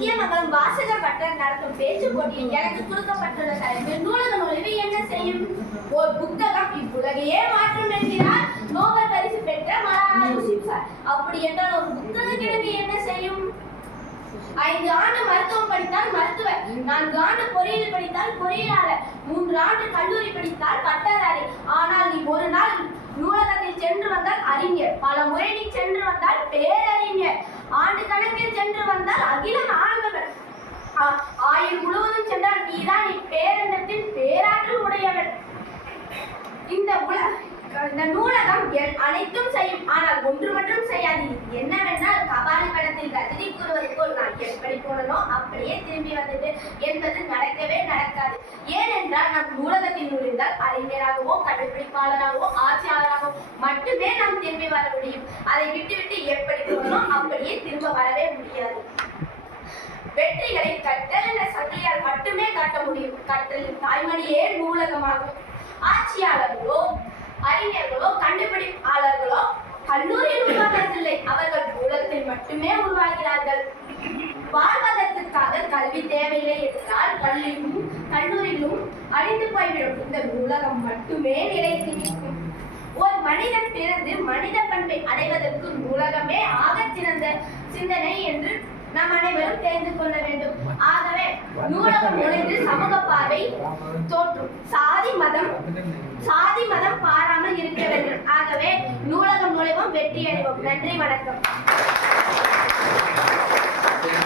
சத்தியமங்கலம் வாசகர் வட்டர் நடத்தும் பேச்சு போட்டியில் எனக்கு கொடுக்கப்பட்டுள்ள தலைப்பு நூலக நுழைவு என்ன செய்யும்? ஒரு புத்தகம் இவ்வுலகையே மாற்றும் என்கிறார் நோபல் பரிசு பெற்ற மலாலா யூசப்சாய். அப்படி என்றால் ஒரு புத்தக கிழமை என்ன செய்யும்? 5 ஆண்டு மருத்துவம் படித்தால் மருத்துவர், 4 ஆண்டு பொறியியல் படித்தால் பொறியியலாளர், 3 ஆண்டு கல்லூரி படித்தால் பட்டதாரி. ஆனால் நீ ஒரு நாள் நூலகத்தில் சென்று வந்தால் அறிஞர், பல முறை நீ சென்று வந்தால் பேரறிஞர், ஆண்டு கணக்கில் சென்று வந்தால் அகிலம் ஆழ்ந்தவர், ஆயுள் முழுவதும் சென்றால் நீதான் நீ பேரண்டத்தின் பேராற்றல் உடையவர். இந்த நூலகம் அனைத்தும் செய்யும், ஆனால் ஒன்று மட்டும் செய்யாது. என்னவென்றால் கபாலி படத்தில் ரஜினி கூறுவது போல் நான் எப்படி போனனோ அப்படியே திரும்பி வந்தது என்பது நடக்கவே நடக்காது. ஏனென்றால் நாம் நூலகத்தில் நுழைந்தால் அறிஞராகவோ கண்டுபிடிப்பாளராகவோ ஆட்சியாளராகவோ மட்டுமே நாம் திரும்பி வர முடியும். அதை விட்டுவிட்டு எப்படி போனோம் அப்படியே திரும்ப வரவே முடியாது. வெற்றிகளை கற்றல் என்ற சக்தியால் மட்டுமே காட்ட முடியும். கற்றலின் தாய்மொழியே நூலகமாகும். ஆட்சியாளர்களோ அறிஞர்களோ கண்டுபிடிப்பாளர்களோ கல்லூரியில் உருவாவதில்லை, அவர்கள் நூலகத்தில் மட்டுமே உருவாகிறார்கள். வாழ்வதற்காக கல்வி தேவையில்லை என்றால் பள்ளியும் கல்லூரியிலும் அழிந்து போய்விடும். இந்த நூலகம் மட்டுமே நிலைத்து நிற்கும். ஒரு மனிதன் பிறந்து மனித பண்பை அடைவதற்கு நூலகமே ஆகச் சிறந்த சிந்தனை என்று நாம் அனைவரும் தெரிந்து கொள்ள வேண்டும். ஆகவே நூலகம் நுழைந்து சமூக பார்வை தோற்றும். சாதி மதம் பாராமல் இருக்க வேண்டும். ஆகவே நூலகம் நுழைவோம், வெற்றி அடைவோம். நன்றி, வணக்கம்.